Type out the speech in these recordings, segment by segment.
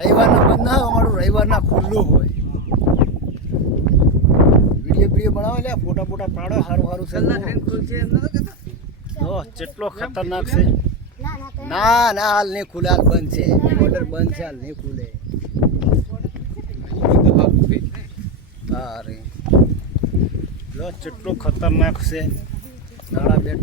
રવિવારના બંધ ના હોય, અમારું રવિવારના ખુલ્લું હોય. વિડીયો બનાવો લે, ફોટા પાડો, સારું છે. કેટલો ખતરનાક છે. ના હાલ નહીં ખુલે, હાલ બંધ છે. બોર્ડર બંધ છે, હાલ નહીં ખુલે. અરે જો કેટલો ખતરનાક છે નાળા બેટ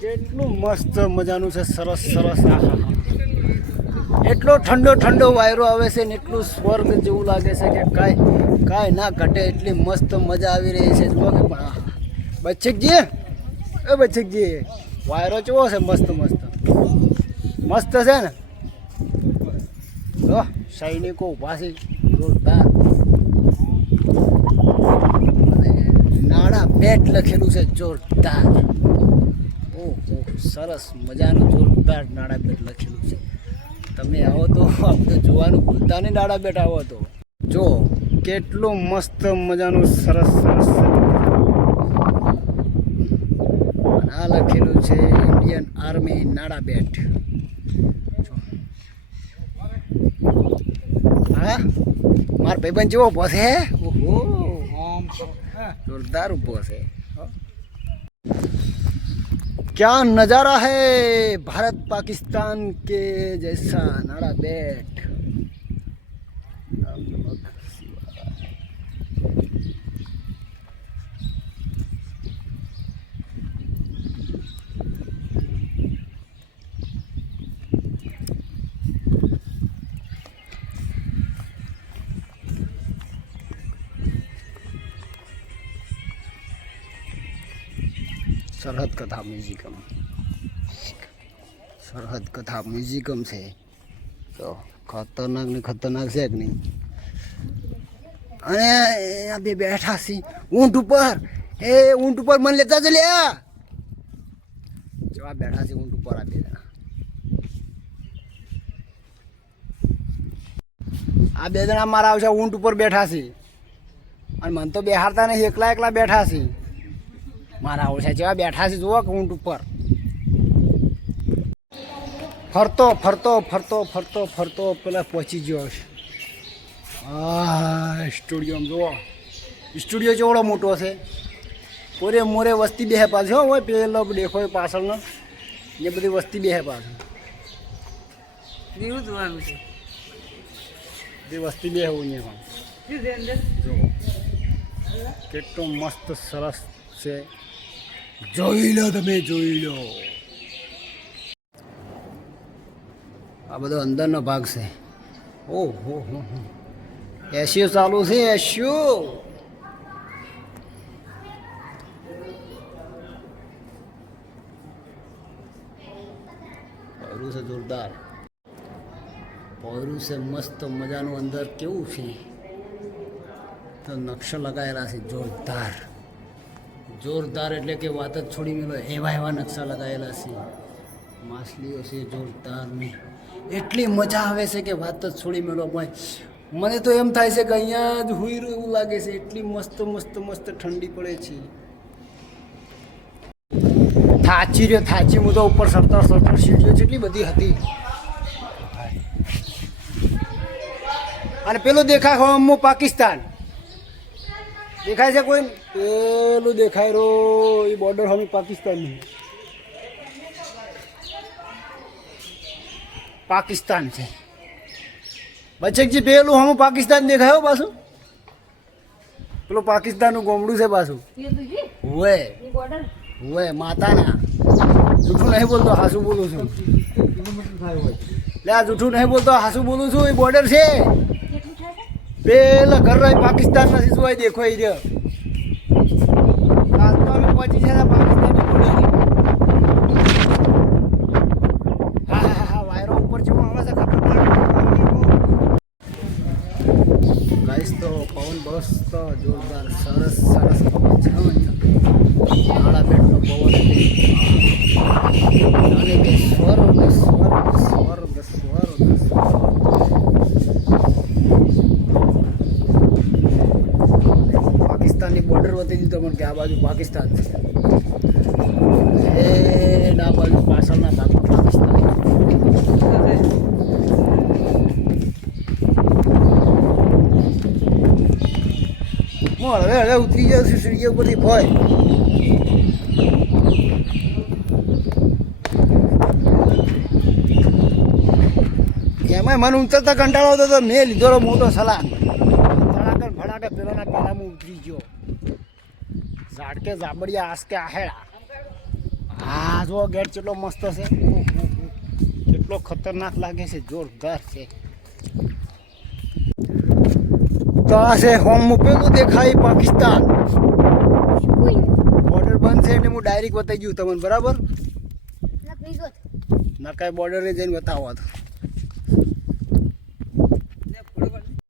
કેટલું મસ્ત મજાનું છે. સરસ આહા, એટલો ઠંડો વાયરો આવે છે ને એટલું સ્વર્ગ જેવું લાગે છે કે કાંઈ ના ઘટે. એટલી મસ્ત મજા આવી રહી છે. જુઓ કે બચ્ચકજી વાયરો કેવો છે. મસ્ત છે ને. સૈનિકો ઉભા છે જોરદાર. નાળા બેટ લખેલું છે જોરદાર. ઓહો સરસ મજાનું જોરદાર નાળા બેટ લખેલું છે. તમે આવો તો આપણે જોવાનું ભૂલતા નહીં. નાળા બેટ આવો તો જો કેટલું મસ્ત મજાનું સરસ આ લખેલું છે ઇન્ડિયન આર્મી નાળા બેટ. હા મારા ભાઈબંધ જેવો ઉભો છે. ઓહો જોરદાર ઉભો છે. क्या नज़ारा है भारत पाकिस्तान के जैसा नाड़ा बैट. સરહદ કથા મ્યુઝિયમ છે. તો ખતરનાક છે કે નહીં. અને આ બે બેઠા છે ઊંટ ઉપર મને લેતા જ લ્યા. જવા બેઠા છે ઊંટ ઉપર. આ બે જણા મારા આવશે ઊંટ ઉપર બેઠા છે. અને મને તો બેહારતા નહીં, એકલા બેઠા છે. મારા આવશે જેવા બેઠા છે જુઓ કે ઊંટ ઉપર. ફરતો પેલા પહોંચી ગયો છે. સ્ટુડિયો જુઓ. સ્ટુડિયો કેવડો મોટો છે. પૂરે મોરે વસ્તી બેહે પાછો હોય. પેલો દેખો પાછળનો એ બધી વસ્તી બેહે પાછળ. વસ્તી બેહે અહીંયા જો કેટલો મસ્ત સરસ છે. જોઈ લો. આ બધો અંદરનો ભાગ છે. ઓહો એસીઓ ચાલુ છે. એસીઓ પોયરું છે જોરદાર. પોયરું છે મસ્ત મજાનું. અંદર કેવું છે તો નકશા લગાવેલા છે જોરદાર એટલે કે વાત જ છોડી મેલો. એવા નકશા લગાવેલા છે. માછલીઓ છે જોરદાર ને એટલી મજા આવે છે કે વાત જ છોડી મેલો ભાઈ. મને તો એમ થાય છે કે અહીંયા જ હુઈ રહ્યું એવું લાગે છે. એટલી મસ્ત ઠંડી પડે છે. થાચી હું તો ઉપર સરતા સીડીઓ જેટલી બધી હતી. અને પેલું દેખાય હો પાકિસ્તાન દેખાય છે કોઈ. પેલું દેખાય રો એ બોર્ડર હમી પાકિસ્તાનની. પાકિસ્તાન છે બચકજી. પેલું હમ પાકિસ્તાન દેખાયો પાછું. પેલું પાકિસ્તાનનું ગોમડું છે પાછું. હુએ માતાના. જૂઠું નહીં બોલતો, હાસું બોલું છું. લે જૂઠું નહીં બોલતો, હાસું બોલું છું. એ બોર્ડર છે. પેલા ઘર રહી પાકિસ્તાન નથી જોવાય. દેખો એ રહ્યો. આજ તો અમે પહોંચી છે પાકિસ્તાનની બોર્ડર. હા વાયરો ઉપર જેવો આવે છે ખતરનાક. ગાઈસ તો પવન મસ્ત જોરદાર સરસ પવન છે. નાળા બેટનો પવન જાણે કે સ્વર્ગ. બતાવી દીધું તમને કે આ બાજુ પાકિસ્તાન છે એ આ બાજુ પાછળના ભાગમાં પાકિસ્તાન હું હવે ઉતરી જાઉં છું સીડી ઉપરથી ભય એમાં મને ઉતરતા કંટાળો આવતો તો મેં લીધો મોટો સલાહ ધડાકે ભડાકે પેલાના પેલામાં ઉતરી ગયો ઝાડકે ઝાબડિયા આસકે આહેડા હા જો ગેટ કેટલો મસ્ત છે કેટલો ખતરનાક લાગે છે જોરદાર છે તો આ છે હોમ મૂકેલું દેખાય પાકિસ્તાન બોર્ડર બંધ છે એટલે હું ડાયરેક્ટ બતાવી ગયું તમને બરાબર ના કાંઈ બોર્ડરે જઈને બતાવો તો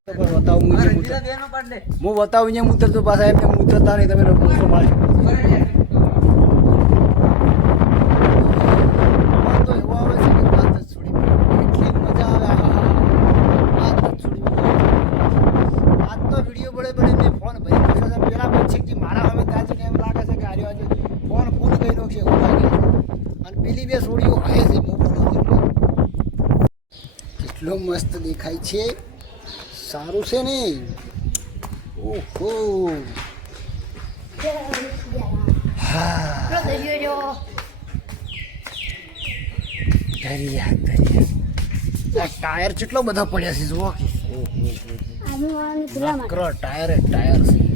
બતાવું હું બતાવું અહીંયા ઉતરતો પાછા એમને ઉતરતા નહીં તમે લોકો તો એવો આવે છે કે વાત જ છોડી એટલી મજા આવે વાત જ છોડી વાત તો વિડીયો બળે બળે મેં ફોન ભરી નાખ્યો છે પેલા પછી મારા હવે તાજીને એમ લાગે છે કે આર્યો આજે ફોન ફૂલ કરી નાખશે એવું લાગે છે અને પેલી બે સોડીઓ આવે છે મોબાઈલ કેટલો મસ્ત દેખાય છે સારું છે ને ઓહો હા દરિયા ટાયર કેટલો બધા પડ્યા છે જુઓ કે ટાયર છે